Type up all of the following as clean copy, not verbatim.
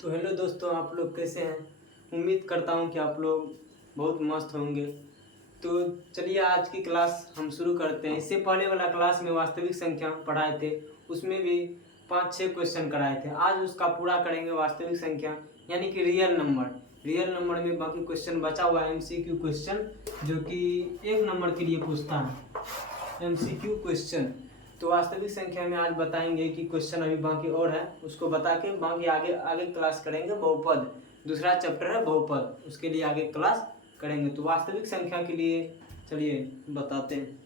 तो हेलो दोस्तों, आप लोग कैसे हैं। उम्मीद करता हूं कि आप लोग बहुत मस्त होंगे। तो चलिए आज की क्लास हम शुरू करते हैं। इससे पहले वाला क्लास में वास्तविक संख्या पढ़ाए थे, उसमें भी 5-6 क्वेश्चन कराए थे। आज उसका पूरा करेंगे वास्तविक संख्या यानी कि रियल नंबर। रियल नंबर में बाकी क्वेश्चन बचा हुआ है MCQ क्वेश्चन, जो कि 1 नंबर के लिए पूछता है MCQ क्वेश्चन। तो वास्तविक संख्या में आज बताएंगे कि क्वेश्चन अभी बाकी और है, उसको बता के बाकी आगे आगे क्लास करेंगे। बहुपद दूसरा चैप्टर है बहुपद, उसके लिए आगे क्लास करेंगे। तो वास्तविक संख्या के लिए चलिए बताते हैं।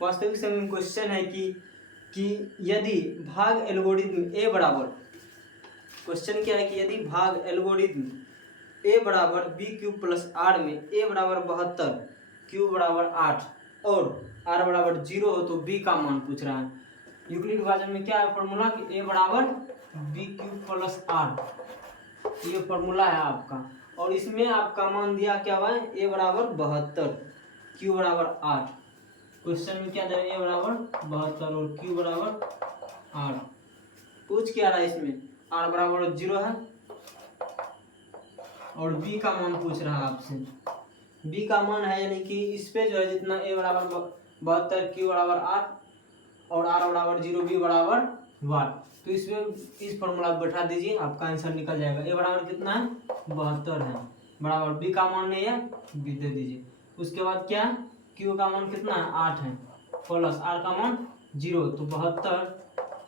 वास्तविक संख्या में क्वेश्चन है कि यदि भाग एल्गोरिथम ए बराबर, क्वेश्चन क्या है कि यदि भाग एल्गोरिथम ए बराबर बी क्यूब प्लस आर में ए बराबर 72, क्यू बराबर 8 और आर बराबर 0 हो तो बी का मान पूछ रहा है। यूक्लिड विभाजन में क्या है फॉर्मूला कि ए बराबर बी क्यूब प्लस आर, ये फॉर्मूला है आपका। और इसमें आपका मान दिया क्या हुआ है, ए बराबर 72, क्यू बराबर 8। क्वेश्चन में क्या दिया, ए बराबर 72 और क्यू बराबर 8। पूछ क्या रहा है इसमें, आर बराबर 0 है और बी का मान पूछ रहा है आपसे। बी का मान है यानी कि इस पे जो है जितना ए बराबर 72, क्यू बराबर 8 और आर बराबर 0, बी बराबर 1। तो इसमें इस फॉर्मूला बैठा दीजिए, आपका आंसर निकल जाएगा। ए बराबर कितना है, 72 है, बराबर बी का मान नहीं है, बी दे दीजिए। उसके बाद क्या है, क्यू का मान कितना है, 8 है, प्लस आर का मान 0, तो 72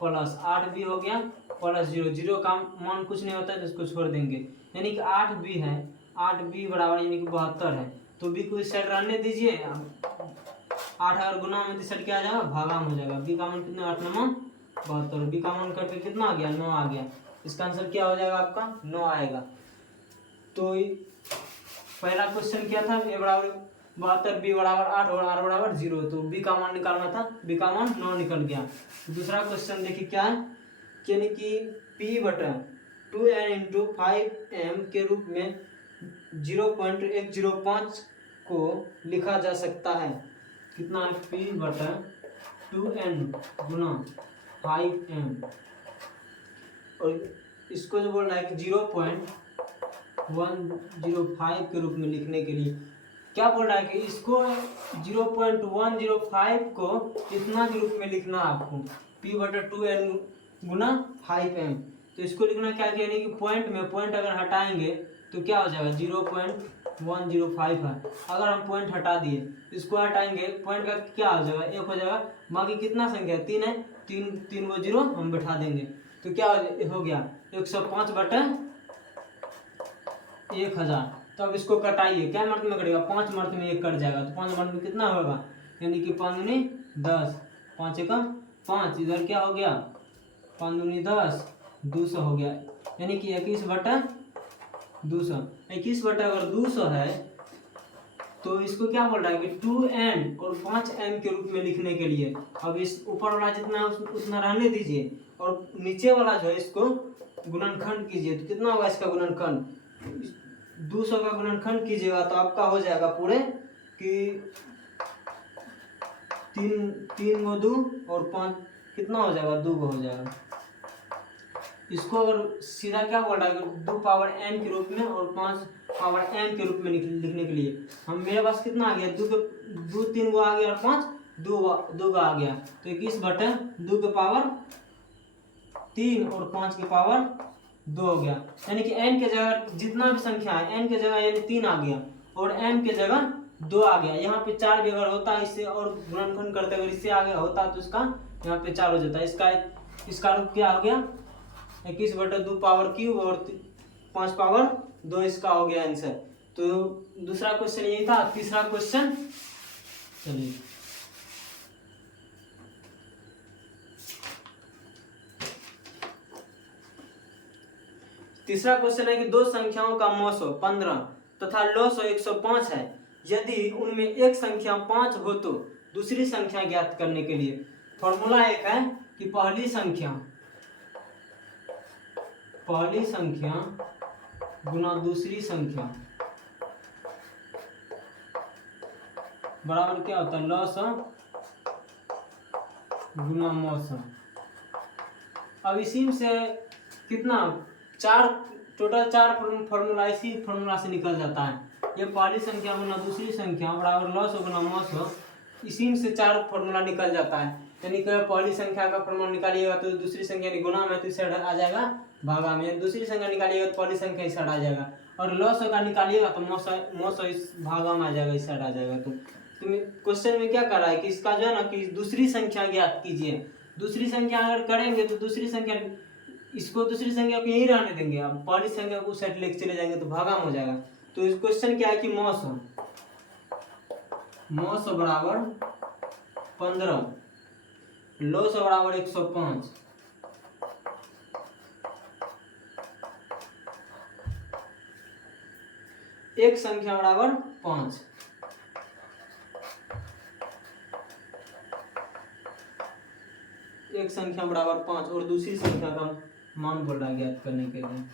प्लस 8 भी हो गया प्लस 0। 0 का मान कुछ नहीं होता है तो इसको छोड़ देंगे, यानी कि 8 बी है, 8 बी बराबर यानी कि 72 है। तो बी को इस साइड रहने दीजिए। 8 अगर गुना में तो साइड क्या आ जाएगा, भागा में हो जाएगा। बी का मान कितना, 8 9 72, बी का मान करके कितना आ गया, 9 आ गया। इसका आंसर क्या हो जाएगा आपका, 9 आएगा। तो पहला क्वेश्चन क्या था, ए बराबर 72, बी बराबर 8 और आर बराबर 0, तो बी का मान निकालना था, बी का मान 9 निकल गया। दूसरा क्वेश्चन देखिए क्या है, यानी कि P button 2n into 5m के रूप में 0.105 को लिखा जा सकता है। कितना है, पी बटन 2n गुना 5m, और इसको जो बोल रहा है कि 0.105 के रूप में लिखने के लिए क्या बोल रहा है कि इसको 0.105 को इतना के रूप में लिखना आपको, p बटा 2n गुना 5m। तो इसको लिखना क्या है, यानी कि पॉइंट में पॉइंट अगर हटाएंगे तो क्या हो जाएगा, 0.105 है। अगर हम पॉइंट हटा दिए, इसको हटाएंगे, पॉइंट का क्या हो जाएगा, 1 हो जाएगा। बाकी कितना संख्या है, 3 है, तीन वो 0 हम बैठा देंगे, तो क्या हो गया, 105 बटा 1000। तो अब इसको कटाइए, क्या मर्द में कटेगा, 5 मर्द में 1 कट जाएगा, तो 5 मर्द में कितना होगा, यानी कि 5 दूनी 10, 5 एकम 5, इधर क्या हो गया, 5 दूनी 10, 200 हो गया, यानी कि 21 बटा 200। 21 बटा अगर 200 है तो इसको क्या बोल रहा है कि 2n और 5m के रूप में लिखने के लिए अब इस ऊपर वाला जितना है उतना रहने दीजिए, और नीचे वाला जो है इसको गुणनखंड कीजिए। तो कितना होगा इसका गुणनखंड, 200 का गुणनखंड कीजिएगा तो आपका हो जाएगा पूरे कि 3 गो 2 और 5 कितना हो जाएगा, 2 गो हो जाएगा। इसको अगर सीधा क्या बोल रहा है, 2 पावर n के रूप में और 5 पावर m के रूप में लिखने के लिए हम, मेरे पास कितना आ गया, 2 3 गो आ गया और 5 2 गो आ गया, तो 21 बटे 2 के पावर 3 और 5 के पावर 2 हो गया। यानी कि n के जगह जितना भी संख्या है, n के जगह यानी 3 आ गया और m के जगह 2 आ गया। यहाँ पे 4 भी अगर होता है इससे और गुणनखंड करते अगर इससे आगे होता तो इसका यहाँ पे 4 हो जाता। इसका रूप क्या हो गया, 21 बटे 2 पावर क्यूब और 5 पावर 2, इसका हो गया आंसर। तो दूसरा क्वेश्चन यही था। तीसरा क्वेश्चन चलिए, तीसरा क्वेश्चन है कि दो संख्याओं का मौसो 15 तथा लौसो 105 है। यदि उनमें एक संख्या 5 हो तो दूसरी संख्या ज्ञात करने के लिए फॉर्मूला एक है कि पहली संख्या गुना दूसरी संख्या बराबर क्या होता है लॉस गुना मॉस। अब इसी में से कितना चार टोटल चार फॉर्मूला इसी फॉर्मूला से निकल जाता है। ये पहली संख्या गुना दूसरी संख्या बराबर लॉस गुना मॉस हो, इसी में से चार फॉर्मूला निकल जाता है। यानी कि पहली संख्या का फॉर्मूला निकालिएगा तो दूसरी संख्या गुना में तो इस साइड आ जाएगा भागा में, दूसरी संख्या निकालिएगा तो पहली संख्या इस साइड आ जाएगा, और लॉस का निकालिएगा तो मॉस इस भागा में आ जाएगा, इस साइड आ जाएगा। तो क्वेश्चन में क्या कर रहा है कि इसका जो है ना कि दूसरी संख्या ज्ञात कीजिए। दूसरी संख्या अगर करेंगे तो दूसरी संख्या इसको दूसरी संख्या को यही रहने देंगे, अब पहली संख्या को सेट लेके चले जाएंगे तो भागा में हो जाएगा। तो इस क्वेश्चन क्या है कि मॉस बराबर 15, लॉस बराबर 105, एक संख्या बराबर 5। एक संख्या बराबर 5 और दूसरी संख्या का मान बोल रहा है ज्ञात करने के लिए।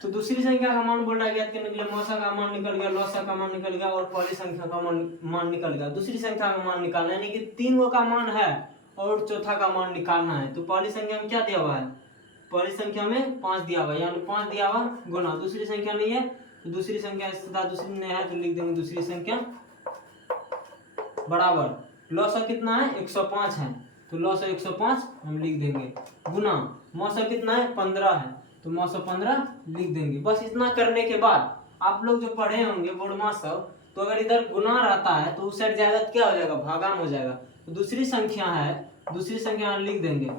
तो दूसरी संख्या का मान बोल रहा है ज्ञात करने के लिए, मौसा का मान निकल गया, लौसा का मान निकल गया और पहली संख्या का मान निकल गया। दूसरी संख्या का मान निकालना है, यानी कि 3 गो का मान है और चौथा का मान निकालना है। तो पहली संख्या में क्या दिया हुआ है, पहली संख्या में 5 दिया हुआ है, यानी 5 दिया हुआ गुना, दूसरी संख्या नहीं है तो दूसरी संख्या दूसरी नहीं है तो लिख देंगे दूसरी संख्या बराबर लॉस कितना है 105 है तो लॉस 105 हम लिख देंगे, गुना मौसा कितना है 15 है तो मौसा 15 लिख देंगे। बस इतना करने के बाद आप लोग जो पढ़े होंगे बोर्ड मास सब, तो अगर इधर गुना रहता है तो उस साइड जाएगा तो क्या हो जाएगा भागा में हो जाएगा। तो दूसरी संख्या है, दूसरी संख्या लिख देंगे,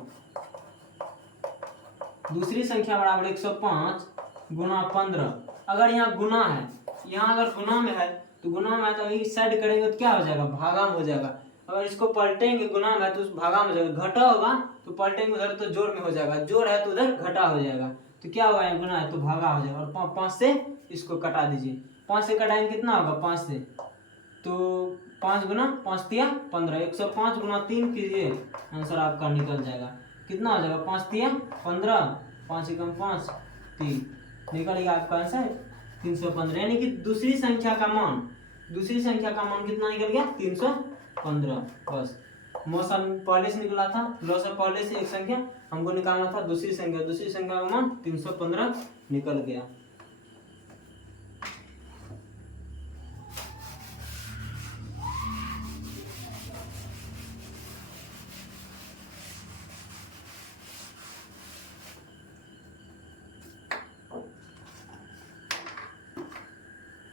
दूसरी संख्या बराबर 105 गुना 15। अगर यहाँ गुना है, यहाँ अगर गुना में है तो गुना में तो इस साइड करेंगे तो क्या हो जाएगा भागा में हो जाएगा। अगर इसको पलटेंगे गुना में तो भागा में हो जाएगा, घटा होगा तो पलटेंगे उधर तो जोड़ में हो जाएगा, जोड़ है तो उधर घटा हो जाएगा। तो क्या होगा यहाँ गुना है तो भागा हो जाएगा। और 5 से इसको कटा दीजिए, 5 से कटाएंगे कितना होगा 5 से, तो 5 गुना 5 तिया 15, 105 गुना 3 कीजिए आंसर आपका निकल जाएगा। कितना हो जाएगा 5 तिया 15, 5 एकम 5 3, निकलेगा आपका आंसर 315। यानी कि दूसरी संख्या का मान कितना निकल गया 315। बस मौसम पहले से निकला था, लॉस पहले से एक संख्या हमको निकालना था, दूसरी संख्या का मान 315 निकल गया।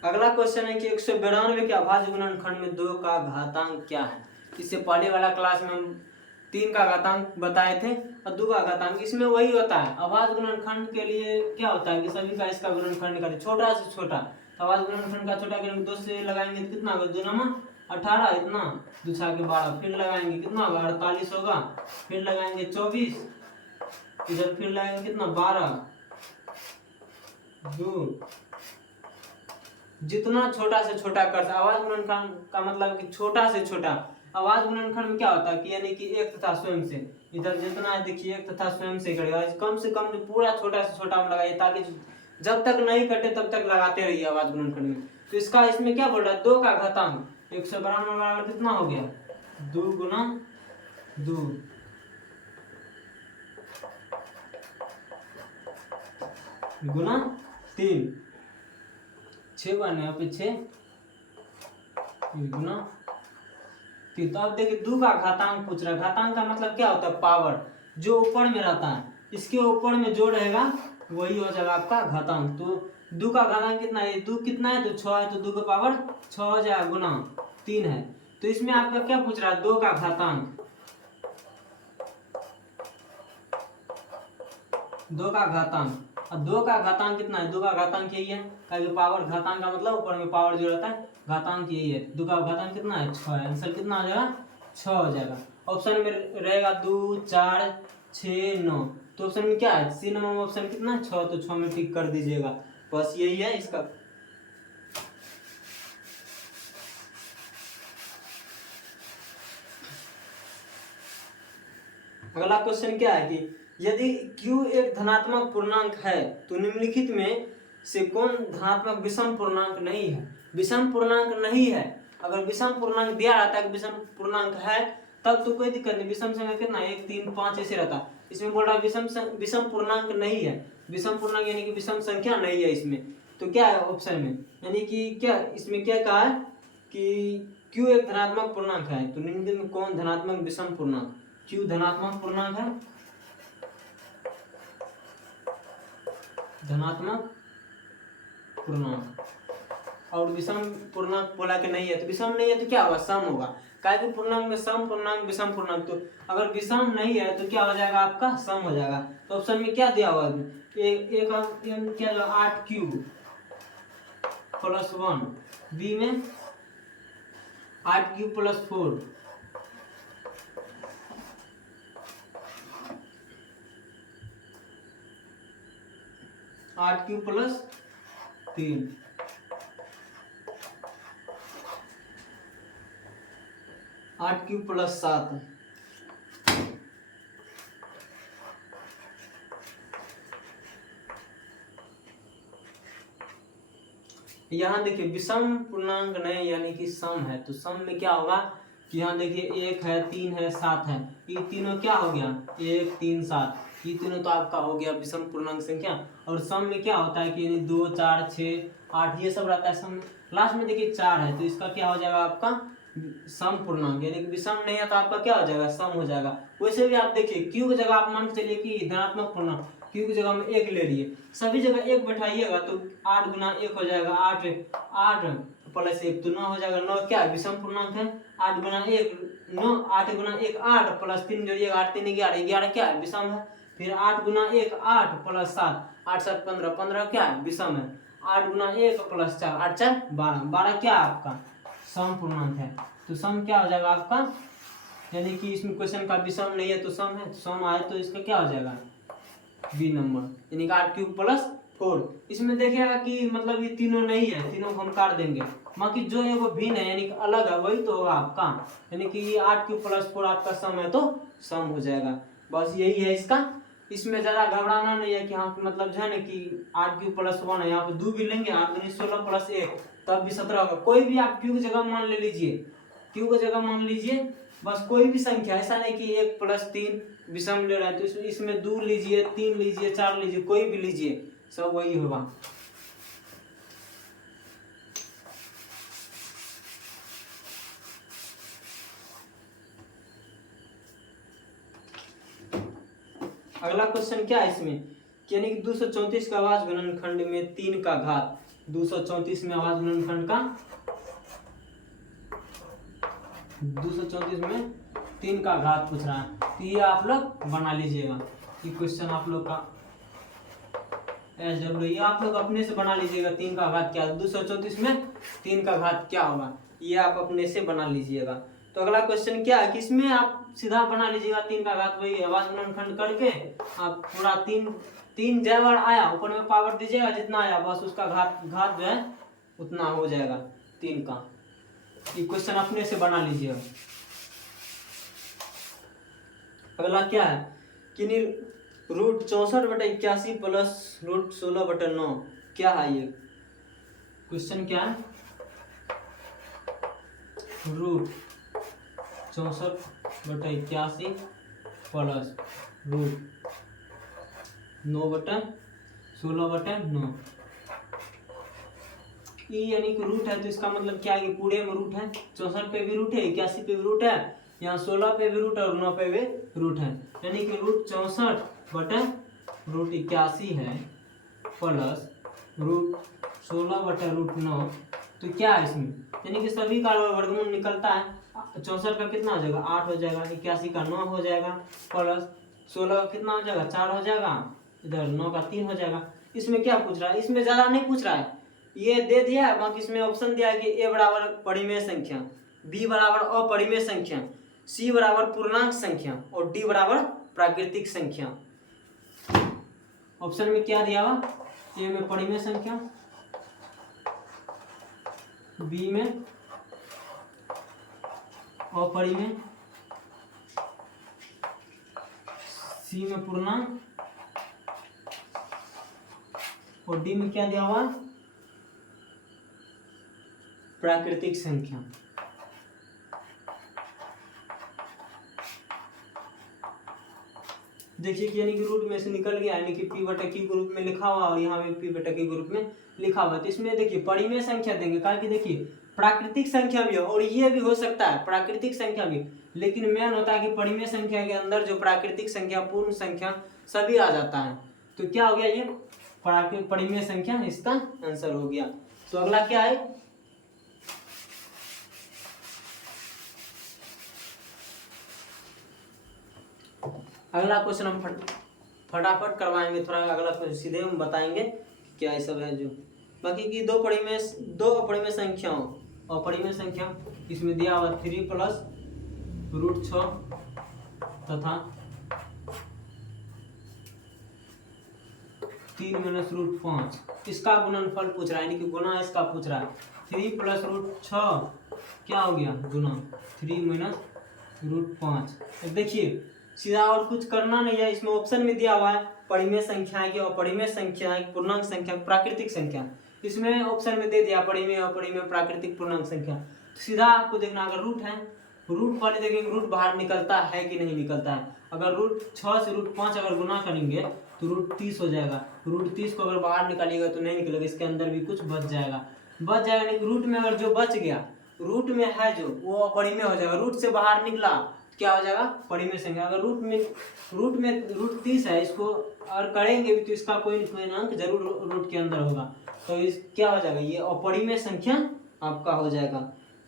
अगला क्वेश्चन है कि 192 के अभाज्य गुणनखंड में 2 का घातांक क्या है। इससे पहले वाला क्लास में हम 3 का घातांक बताए थे और 2 का घातांक, इसमें वही होता है। अभाज्य गुणनखंड के लिए क्या होता है कि सभी का इसका गुणनखंड निकालें, छोटा से छोटा। तो अभाज्य गुणनखंड का छोटा करेंगे 2 से लगाएंगे तो कितना होगा 2 नमा 18, इतना 2 छा के 12, फिर लगाएंगे कितना होगा 48 होगा, फिर लगाएंगे 24, इधर फिर लगाएंगे कितना 12 2, जितना छोटा से छोटा कर सकते। आवाज गुणनखंड का मतलब कि छोटा से छोटा। आवाज गुणनखंड में क्या होता है कि यानी कि एक तथा स्वयं से, इधर जितना है देखिए एक तथा स्वयं से करेगा, कम से कम जो पूरा छोटा से छोटा हम लगाइए ताकि जब तक नहीं कटे तब तक लगाते रहिए आवाज गुणनखंड में। तो इसका इसमें क्या बोल रहा है 2 का घातांक 192 बराबर कितना हो गया 2 गुना 2 गुना 3, 6 बने यहाँ पे 6 गुना 3। तो अब देखिए 2 का घातांक पूछ रहा है। घातांक का मतलब क्या होता है पावर, जो ऊपर में रहता है इसके ऊपर में जो रहेगा वही हो जाएगा आपका घातांक। तो 2 का घातांक कितना है, 2 कितना है तो 6 है, तो 2 का पावर 6 हो जाएगा गुना 3 है। तो इसमें आपका क्या पूछ रहा है 2 का घातांक, 2 का घातांक। अब 2 का घातांक कितना है, 2 का घातांक यही है, क्योंकि पावर घातांक का मतलब ऊपर में पावर जो रहता है, घातांक यही है। 2 का घातांक कितना है 6 है, आंसर कितना आ जाएगा 6 हो जाएगा। ऑप्शन में रहेगा 2 4 6 9, तो ऑप्शन में क्या है सी नंबर में ऑप्शन कितना है 6, तो 6 में टिक कर दीजिएगा। बस यही है इसका। अगला क्वेश्चन क्या है कि यदि q एक धनात्मक पूर्णांक है तो निम्नलिखित में से कौन धनात्मक विषम पूर्णांक नहीं है? विषम पूर्णांक नहीं है। अगर विषम पूर्णांक दिया रहता है कि विषम पूर्णांक है तब तो कोई दिक्कत नहीं, विषम संख्या कितना 1 3 5 ऐसे रहता। इसमें बोल रहा है विषम पूर्णांक नहीं है, विषम पूर्णांक यानी कि विषम संख्या नहीं है इसमें। तो क्या है ऑप्शन में, यानी कि क्या इसमें क्या कहा है कि क्यू एक धनात्मक पूर्णांक है, तो निम्नलिखित में कौन धनात्मक विषम पूर्णांक? क्यू धनात्मक पूर्णांक है, धनात्मक पूर्णांक। और विषम पूर्णांक बोला कि नहीं है, तो विषम नहीं है तो क्या होगा, सम होगा। काय के पूर्णांक में सम पूर्णांक विषम पूर्णांक, तो अगर विषम नहीं है तो क्या हो जाएगा आपका, सम हो जाएगा। तो ऑप्शन में क्या दिया हुआ है, एक क्या 8 क्यूब प्लस 1, बी में 8 cube plus 4, 8 cube plus 3, 8 cube plus 7, यहाँ देखिए विषम पूर्णांक नहीं यानी कि सम है, तो सम में क्या होगा कि यहाँ देखिए 1 है 3 है 7 है, ये तीनों क्या हो गया 1 3 7, ये तीनों तो आपका हो गया विषम पूर्णांक संख्या। और सम में क्या होता है कि 2 4 6 8 ये सब रहता है सम। लास्ट में देखिए 4 है, तो इसका क्या हो जाएगा आपका सम पूर्णांक, यानी कि विषम नहीं है तो आपका क्या हो जाएगा, सम हो जाएगा। वैसे भी आप देखिए क्यू की जगह आप मान के चलिए कि धनात्मक पूर्णांक, क्यू की जगह में 1 ले लिए, सभी जगह 1 बैठाइएगा तो 8 गुना 1 हो जाएगा 8, 8 प्लस 1 तो 9 हो जाएगा। 9 क्या विषम पूर्णांक है, 8 गुना 1 9, 8 गुना 1 8 प्लस 3 जोड़िएगा 8 3 11, 11 क्या है विषम है। फिर 8 गुना 1 8 प्लस 7, 8 7 15, 15 क्या है विषम है। 8 गुना 1 प्लस 4, 8 4 12, 12 क्या है आपका सम पूर्णांक है। तो सम क्या हो जाएगा आपका, यानी कि इसमें क्वेश्चन का विषम नहीं है तो सम है, सम आए तो इसका क्या हो जाएगा बी नंबर, यानी कि 8 क्यूब प्लस 4। इसमें देखिएगा कि मतलब ये तीनों नहीं है, तीनों हम काट देंगे, बाकी जो है वो भिन्न है यानी कि अलग है वही तो होगा आपका, यानी कि ये 8 क्यूब प्लस 4 आपका सम है तो सम हो जाएगा। बस यही है इसका, इसमें ज़्यादा घबराना नहीं है कि हाँ मतलब जो है ना कि 8 क्यूब प्लस 1 है, यहाँ पे 2 भी लेंगे 8 दूनी 16 प्लस 1 तब भी 17 होगा। कोई भी आप क्यू की जगह मान ले लीजिए, क्यू की जगह मान लीजिए बस कोई भी संख्या, ऐसा नहीं कि 1 प्लस 3 विषम ले रहा है तो इसमें 2 लीजिए 3 लीजिए 4 लीजिए, कोई भी लीजिए सब वही होगा। अगला क्वेश्चन क्या है इसमें, यानी कि 234 का आवाज गुणनखंड में 3 का घात, 234 में आवाज गुणनखंड का 234 में 3 का घात पूछ रहा है, तो ये आप लोग बना लीजिएगा। ये क्वेश्चन आप लोग का ये आप लोग अपने से बना लीजिएगा। 3 का घात क्या, 234 में 3 का घात क्या होगा, ये आप अपने से बना लीजिएगा। तो अगला क्वेश्चन क्या है कि इसमें आप सीधा बना लीजिएगा 3 का घात, वही आवाज गुणनखंड करके आप पूरा 3 जय बार आया ऊपर में पावर दीजिएगा, जितना आया बस उसका घात जो है उतना हो जाएगा 3 का। ये क्वेश्चन अपने से बना लीजिएगा। अगला क्या है कि रूट 64/81 प्लस रूट 16/9 क्या है, ये क्वेश्चन क्या है, रूट 64/81 प्लस रूट 9/16/9, ये यानी कि रूट है तो इसका मतलब क्या है, पूरे में रूट है, 64 पे भी रूट है 81 पे भी रूट है, यहाँ 16 पे भी रूट है और 9 पे भी रूट है, यानी कि रूट 64/√81 है प्लस रूट 16/√9। तो क्या है इसमें, यानी कि सभी का वर्गमूल निकलता है, 64 का कितना हो जाएगा 8 हो जाएगा, 81 का 9 हो जाएगा, प्लस 16 का कितना हो जाएगा 4 हो जाएगा, इधर 9 का 3 हो जाएगा। इसमें क्या पूछ रहा है, इसमें ज़्यादा नहीं पूछ रहा है, ये दे दिया है, बाकी इसमें ऑप्शन दिया है कि ए बराबर परिमेय संख्या, बी बराबर अपरिमेय संख्या, सी बराबर पूर्णांक संख्या और डी बराबर प्राकृतिक संख्या। ऑप्शन में क्या दिया हुआ, ए में परिमेय संख्या, बी में अपरिमेय, सी में पूर्णांक और डी में क्या दिया हुआ, प्राकृतिक संख्या। देखिए कि यानी कि रूट में से निकल गया, यानी कि पी बटा क्यू के रूप में लिखा हुआ और यहाँ पे पी बटा क्यू के रूप में लिखा हुआ। तो इसमें देखिए परिमेय संख्या देंगे, कारण कि देखिए प्राकृतिक संख्या भी है और ये भी हो सकता है प्राकृतिक संख्या भी, लेकिन मेन होता है कि परिमेय संख्या के अंदर जो प्राकृतिक संख्या, पूर्ण संख्या सभी आ जाता है। तो क्या हो गया, ये परिमेय संख्या इसका आंसर हो गया। तो अगला क्या है, अगला क्वेश्चन हम फटाफट करवाएंगे, थोड़ा अगला क्वेश्चन सीधे हम बताएंगे क्या ये सब है। जो बाकी की दो अपरिमेय संख्याओं, अपरिमेय संख्या इसमें दिया हुआ 3 प्लस रूट 6 तथा 3 माइनस रूट 5, इसका गुणनफल पूछ रहा है, यानी कि गुना इसका पूछ रहा है। 3 प्लस रूट 6 क्या हो गया, गुना 3 माइनस रूट 5। देखिए सीधा और कुछ करना नहीं है, इसमें ऑप्शन में दिया हुआ है परिमेय संख्याएं की अपरिमेय संख्याएं, पूर्णांक संख्या, प्राकृतिक संख्या। इसमें ऑप्शन में दे दिया परिमेय, अपरिमेय, प्राकृतिक, पूर्णांक संख्या। तो सीधा आपको देखना, अगर रूट है, रूट पहले देखेंगे रूट बाहर निकलता है कि नहीं निकलता है। अगर रूट 6 से रूट 5 अगर गुना करेंगे तो रूट 30 हो जाएगा। रूट 30 को अगर बाहर निकालिएगा तो नहीं निकलेगा, इसके अंदर भी कुछ बच जाएगा। यानी रूट में अगर जो बच गया, रूट में है जो, वो अपरिमेय हो जाएगा। रूट से बाहर निकला क्या हो जाएगा, परिमेय संख्या। अगर रूट 30 है, इसको अगर करेंगे भी तो इसका कोई न कोई अंक जरूर रूट के अंदर होगा, तो इस क्या हो जाएगा, ये अपरिमेय संख्या आपका हो जाएगा।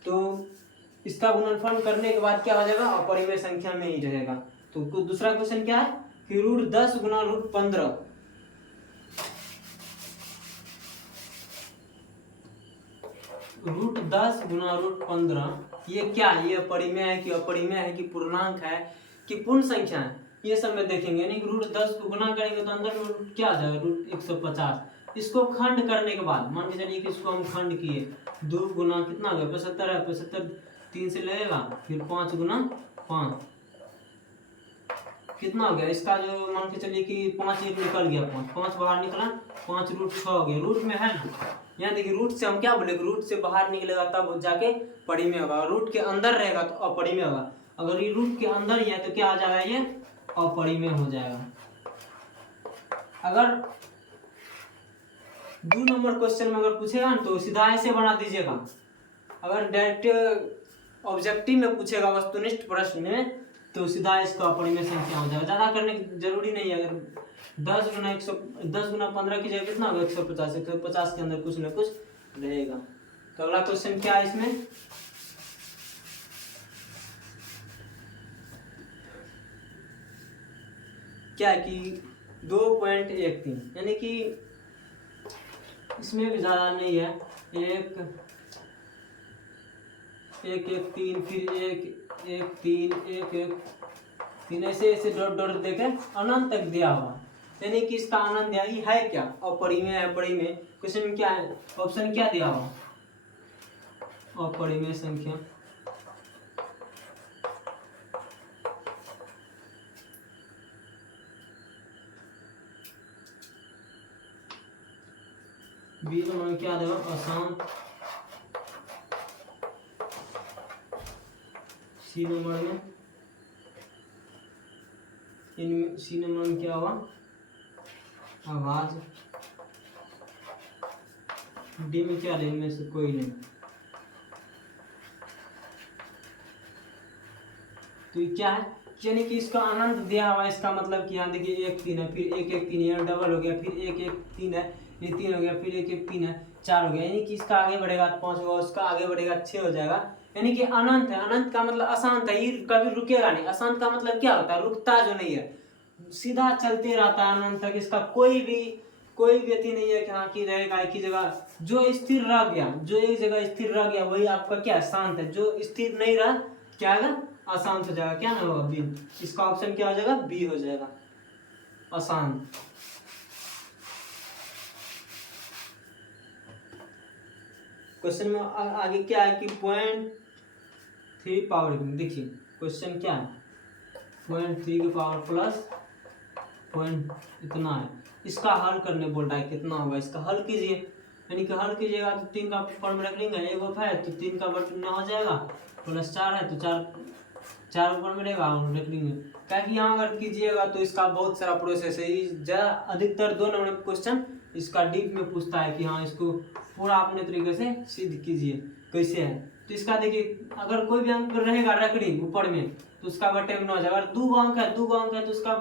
तो इसका गुणनफल करने के बाद क्या हो जाएगा, अपरिमेय संख्या में ही रहेगा। तो दूसरा क्वेश्चन क्या है कि रूट 10 गुना रूट 15, रूट 10 गुना रूट 15 ये क्या है, ये परिमेय है कि अपरिमेय है कि पूर्णांक है कि पूर्ण संख्या है, ये सब में देखेंगे। यानी कि रूट 10 को गुना करेंगे तो अंदर में रूट क्या आ जाएगा, रूट 150। इसको खंड करने के बाद मान के चलिए कि इसको हम खंड किए, 2 गुना कितना हो गया, 75 है, 75 3 से लगेगा, फिर 5 गुना 5 कितना हो गया, इसका जो मान के चलिए कि 5 एक निकल गया, 5 बाहर निकला, 5 रूट 6 हो गया। रूट में है ना, यहाँ देखिए रूट से हम क्या बोलेंगे, रूट से बाहर निकलेगा तब जाके परिमेय होगा, रूट के अंदर रहेगा तो अपरिमेय होगा। अगर ये रूट के अंदर ही है तो क्या आ जाएगा, ये अपरिमेय हो जाएगा। अगर 2 नंबर क्वेश्चन में अगर पूछेगा ना तो सीधा ऐसे बना दीजिएगा। अगर डायरेक्ट ऑब्जेक्टिव में पूछेगा वस्तुनिष्ठ प्रश्न में तो सीधा इसका अपरिमेय संख्या हो जाएगा। ज्यादा करने की जरूरी नहीं है। अगर 10 गुना 15 की जगह कितना होगा, 150, 150 के अंदर कुछ ना कुछ रहेगा। तो अगला क्वेश्चन क्या है इसमें, क्या है कि 2.13, यानी कि इसमें भी ज्यादा नहीं है, 1 1 1 3 फिर 1 1 3 1 1 3 ऐसे ऐसे डॉट डॉट देके अनंत तक दिया हुआ, यानी कि इसका अनंत है क्या, अपरिमेय है, परिमेय। क्वेश्चन में क्या है, ऑप्शन क्या दिया हुआ, अपरिमेय संख्या। बी नंबर में क्या देगा, अशांत। सी नंबर में सी नंबर में क्या हुआ, आवाज। डी में क्या है, इनमें से कोई नहीं। तो ये क्या है, यानी कि इसका अनंत दिया हुआ, इसका मतलब कि यहाँ देखिए 1 3 है, फिर 1 1 3 है, डबल हो गया, फिर 1 1 3 है, ये 3 हो गया, फिर 1 1 3 है, 4 हो गया। यानी कि इसका आगे बढ़ेगा 5 होगा, उसका आगे बढ़ेगा 6 हो जाएगा। यानी कि अनंत है, अनंत का मतलब अशांत है, ये कभी रुकेगा नहीं। अशांत का मतलब क्या होता है, रुकता जो नहीं है, सीधा चलते रहता है अनंत तक। इसका कोई व्यक्ति नहीं है कि हाँ की रहेगा एक ही जगह। जो स्थिर रह गया, जो एक जगह स्थिर रह गया वही आपका क्या, शांत है। जो स्थिर नहीं रहा क्या है, अशांत हो जाएगा। क्या ना होगा, बी। इसका ऑप्शन क्या हो जाएगा, बी हो जाएगा, अशांत। क्वेश्चन में आगे क्या है कि 0.3 पावर, देखिए क्वेश्चन क्या है, 0.3 की पावर प्लस पॉइंट इतना है, इसका हल करने बोल रहा है, कितना होगा इसका हल कीजिए। यानी कि हल कीजिएगा तो 3 का ऊपर में रख लेंगे, एक है तो 3 का बट 9 हो जाएगा, प्लस 4 है तो 4 ऊपर में रहेगा और रख लेंगे। क्या कि यहाँ अगर कीजिएगा तो इसका बहुत सारा प्रोसेस है, अधिकतर 2 नंबर क्वेश्चन इसका डीप में पूछता है कि हाँ इसको पूरा अपने तरीके से सिद्ध कीजिए कैसे है। तो इसका देखिए, अगर कोई भी अंक रहेगा रकड़ी ऊपर में तो उसका बटे में 9 हो जाएगा। अगर 2 अंक है तो उसका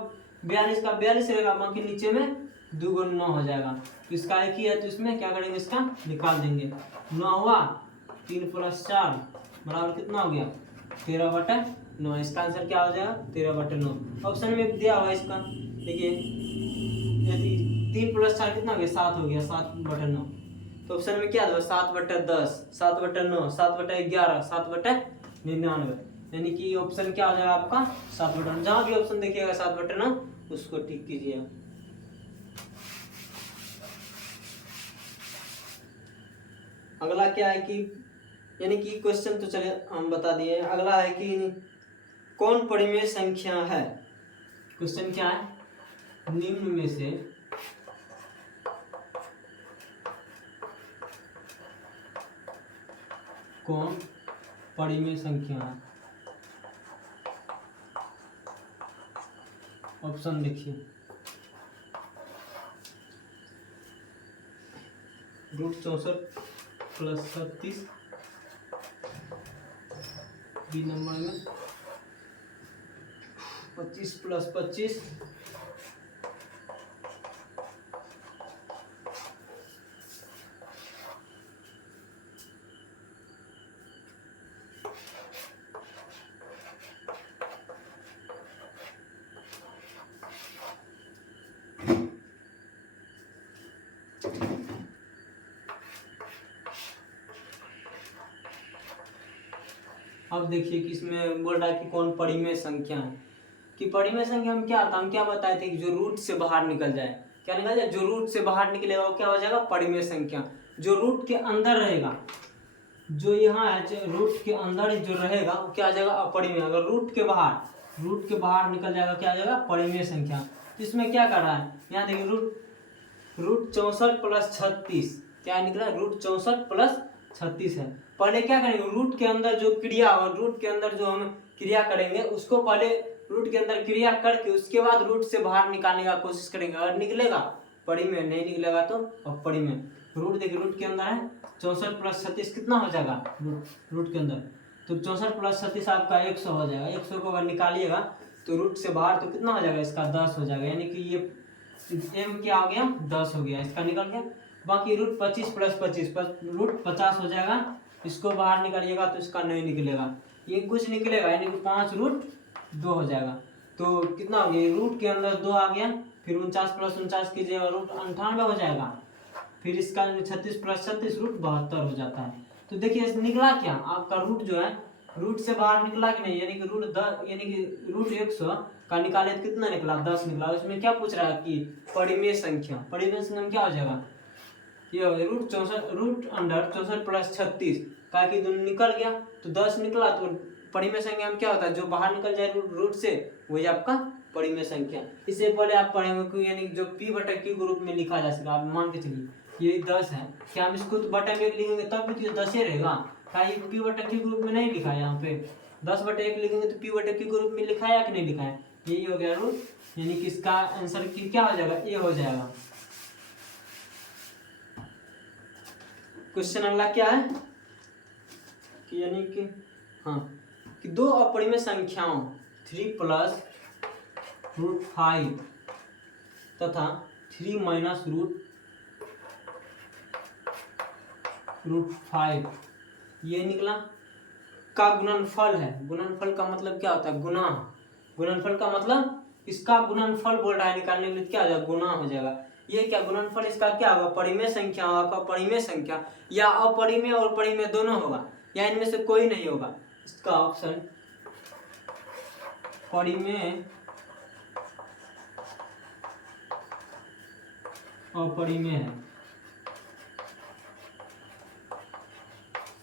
42 का 42 रहेगा, बाकी नीचे में 2 गुना 9 हो जाएगा। तो इसका एक ही है, तो इसमें क्या करेंगे, इसका निकाल देंगे। 9 हुआ, 3 + 4 बराबर कितना हो गया, 13/9। इसका आंसर क्या हो जाएगा, 13/9। ऑप्शन में दिया हुआ इसका देखिए, यदि 3 + 4 कितना हो गया, 7 हो गया, 7/9। तो ऑप्शन में क्या दो, 7/10, 7/9, 7/11, 7/99। यानी कि ऑप्शन क्या हो जाएगा आपका 7/9। जहां भी ऑप्शन देखिएगा 7/9 उसको टिक कीजिए। अगला क्या है कि यानी कि क्वेश्चन तो चले हम बता दिए। अगला है कि कौन परिमेय संख्या है। क्वेश्चन क्या है, निम्न में से कौन परिमेय संख्या है। ऑप्शन देखिए, √64 + 36, बी नंबर में 25 + 25, अब देखिए कि इसमें बोल रहा है कि कौन परिमेय संख्या है। कि परिमेय संख्या में क्या आता, हम क्या बताए थे कि जो रूट से बाहर निकल जाए, क्या निकल जाए, जो रूट से बाहर निकलेगा वो क्या हो जाएगा, परिमेय संख्या। जो रूट के अंदर रहेगा, जो यहाँ है रूट के अंदर जो रहेगा वो क्या आ जाएगा, अपरिमेय। अगर रूट के बाहर निकल जाएगा क्या आ जाएगा, परिमेय संख्या। तो इसमें क्या कर रहा है, यहाँ देखिए √64 + 36 क्या निकला, √64 + 36 है। पहले क्या करेंगे, रूट के अंदर जो क्रिया और रूट के अंदर जो हम क्रिया करेंगे उसको पहले रूट के अंदर क्रिया करके उसके बाद रूट से बाहर निकालने का कोशिश करेंगे। अगर निकलेगा परिमेय, नहीं निकलेगा तो अपरिमेय। रूट देखिए, रूट के अंदर है 64 + 36 कितना हो जाएगा, रूट के अंदर तो 64 + 36 आपका 100 हो जाएगा। 100 को अगर निकालिएगा तो रूट से बाहर तो कितना हो जाएगा, इसका 10 हो जाएगा। यानी कि ये m क्या हो गया, 10 हो गया, इसका निकल गया। बाकी √25 + 25 √50 हो जाएगा। इसको बाहर निकालिएगा तो इसका नहीं निकलेगा, ये कुछ निकलेगा, यानी कि 5√2 हो जाएगा। तो कितना हो गया, रूट के अंदर 2 आ गया, फिर 49 + 49 कीजिएगा, √98 हो जाएगा। फिर इसका 36 + 36 √72 हो जाता है। तो देखिए निकला क्या, आपका रूट जो है रूट से बाहर निकला कि नहीं, यानी कि √100 का निकाले तो कितना निकला, 10 निकला। उसमें क्या पूछ रहा है कि परिमेय संख्या, परिमेय संख्या क्या हो जाएगा, ये हो गया √64 + 36 का कि निकल गया तो 10 निकला। तो परिमेय संख्या में क्या होता है, जो बाहर निकल जाए रूट से वही आपका परिमेय संख्या। इससे पहले आप पढ़ेंगे यानी जो p/q ग्रुप में लिखा जा सके। आप मान के चलिए ये 10 है, क्या हम इसको तो बटा में लिखेंगे तब भी तो 10 ही रहेगा, क्या ये p/q ग्रुप में नहीं लिखा है, यहाँ पे 10/1 लिखेंगे तो p/q ग्रुप में लिखा है या कि नहीं लिखा है, यही हो गया रूट। यानी कि इसका आंसर क्या हो जाएगा, ए हो जाएगा। क्वेश्चन अगला क्या है कि यानी कि हाँ कि 2 अपरिमेय संख्याओं 3 + √5 तथा 3 - √5 ये निकला का गुणनफल है। गुणनफल का मतलब क्या होता है, गुना। गुणनफल का मतलब इसका गुणनफल बोल रहा है, निकालने के लिए क्या हो जाएगा, गुना हो जाएगा। ये क्या गुणनफल इसका क्या होगा, परिमेय संख्या होगा, परिमेय संख्या या अपरिमेय और परिमेय दोनों होगा, या इनमें से कोई नहीं होगा। इसका ऑप्शन परिमेय अपरिमेय है,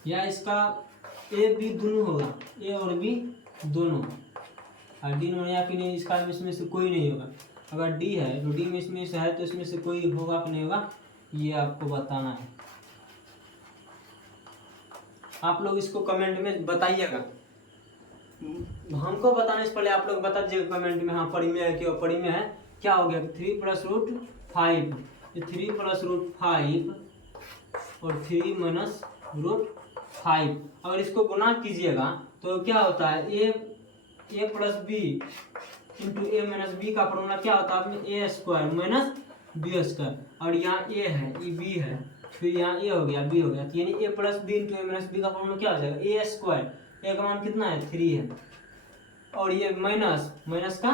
या इसका ए बी दोनों होगा, ए और बी दोनों, और डी या कि नहीं, इसका इसमें से कोई नहीं होगा। अगर डी है तो डी में इसमें से है तो इसमें से कोई होगा कि नहीं होगा, ये आपको बताना है। आप लोग इसको कमेंट में बताइएगा, हमको बताने से पहले आप लोग बता दीजिएगा कमेंट में, हाँ परिमेय है कि अपरिमेय है। क्या हो गया 3 + √5, ये 3 + √5 और 3 - √5, अगर इसको गुना कीजिएगा तो क्या होता है, a + b into a - b का फॉर्मूला क्या होता है आपने, a² - b²। और यहाँ a है, ये b है, फिर यहाँ a हो गया, b हो गया, तो यानी a + b into a - b का फॉर्मूला क्या हो जाएगा, a²। a का मान कितना है 3 है, और ये माइनस का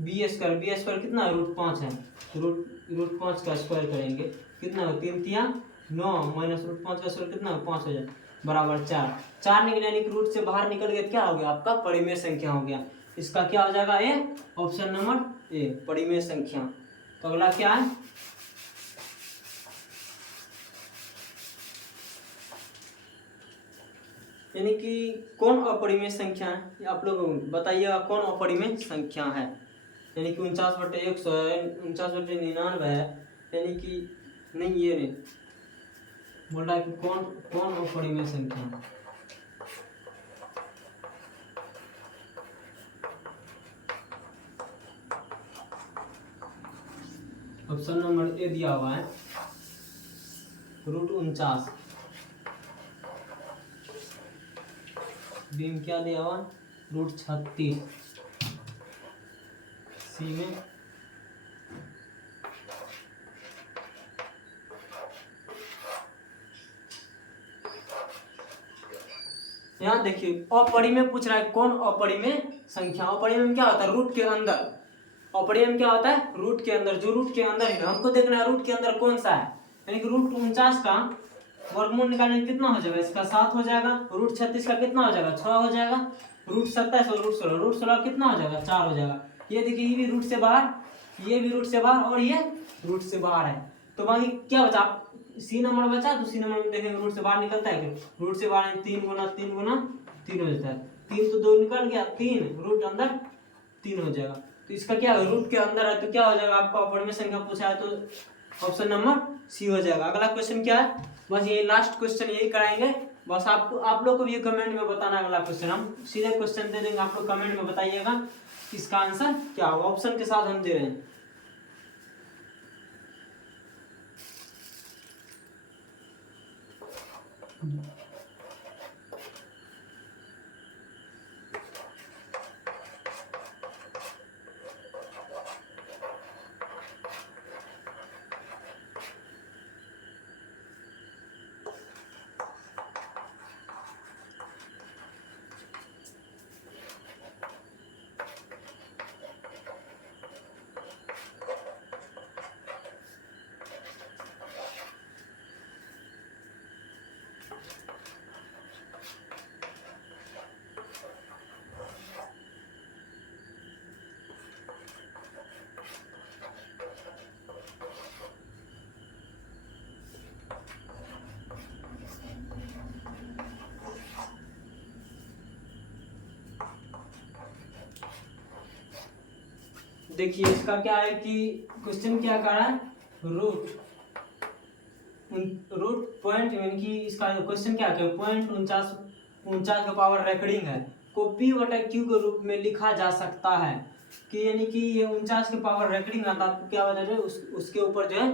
b² कितना है √5 है, √5 का स्क्वायर करेंगे कितना हो, 3 × 9 माइनस √5 का स्क्वायर कितना हो 5 हो जाए बराबर 4 निकले, यानी कि रूट से बाहर निकल गया, क्या हो गया आपका परिमेय संख्या हो गया। इसका क्या हो जाएगा ए, ऑप्शन नंबर ए परिमेय संख्या। तो अगला क्या है, यानी कि कौन अपरिमेय संख्या है, आप लोग बताइएगा कौन अपरिमेय संख्या है। यानी कि 49/100 है, 49/99 है, यानी कि नहीं, ये नहीं बोल रहा है कि कौन अपरिमेय संख्या है। ऑप्शन नंबर ए दिया हुआ है √49, बी में क्या दिया हुआ √36, सी में यहाँ देखिए अपरिमेय पूछ रहा है, कौन अपरिमेय संख्या। अपरिमेय में क्या होता है, रूट के अंदर, अपरिमेय में क्या होता है रूट के अंदर, जो रूट के अंदर है हमको देखना है रूट के अंदर कौन सा है, यानी कि √49 का वर्गमूल निकालने कितना हो जाएगा, इसका 7 हो जाएगा, √36 का कितना हो जाएगा 6 हो जाएगा, √27 और √16 कितना हो जाएगा 4 हो जाएगा। ये देखिए ये भी रूट से बाहर, ये भी रूट से बाहर, और ये रूट से बाहर है, तो बाकी क्या बचा, सी नंबर बचा, तो सी नंबर में देखेंगे रूट से बाहर निकलता है क्या, रूट से बाहर 3 × 3 × 3 हो जाता है, 3 तो 2 निकल गया, 3 रूट अंदर 3 हो जाएगा। तो इसका क्या है, रूट के अंदर है तो क्या हो जाएगा आपका अपरिमेय संख्या पूछा है तो ऑप्शन नंबर सी हो जाएगा। अगला क्वेश्चन क्या है, बस यही लास्ट क्वेश्चन यही कराएंगे, बस आप लोग को भी कमेंट में बताना है। अगला क्वेश्चन हम सीधे क्वेश्चन दे देंगे, आप लोग कमेंट में बताइएगा इसका आंसर क्या होगा, ऑप्शन के साथ हम दे रहे हैं। देखिए इसका क्या है कि क्वेश्चन क्या कर रहा है, रूट पॉइंट, यानी कि इसका क्वेश्चन क्या है, 0.49 का पावर रेकरिंग है को p/q के रूप में लिखा जा सकता है, कि यानी कि ये 49 के पावर रेकरिंग आता है, आपको क्या बता रहे उसके ऊपर जो है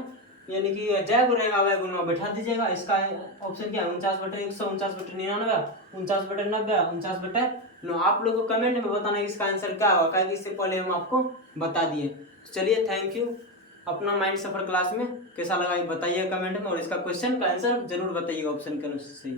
यानी कि जय गुणेगा वह गुणा बैठा दीजिएगा। इसका ऑप्शन क्या है 49/100, 49/99, 49/90, 49/9। आप लोगों को कमेंट में बताना है इसका आंसर क्या होगा, क्योंकि इससे पहले हम आपको बता दिए। चलिए थैंक यू। अपना माइंड सफर क्लास में कैसा लगा ये बताइए कमेंट में, और इसका क्वेश्चन का आंसर जरूर बताइए ऑप्शन के अनुसार से।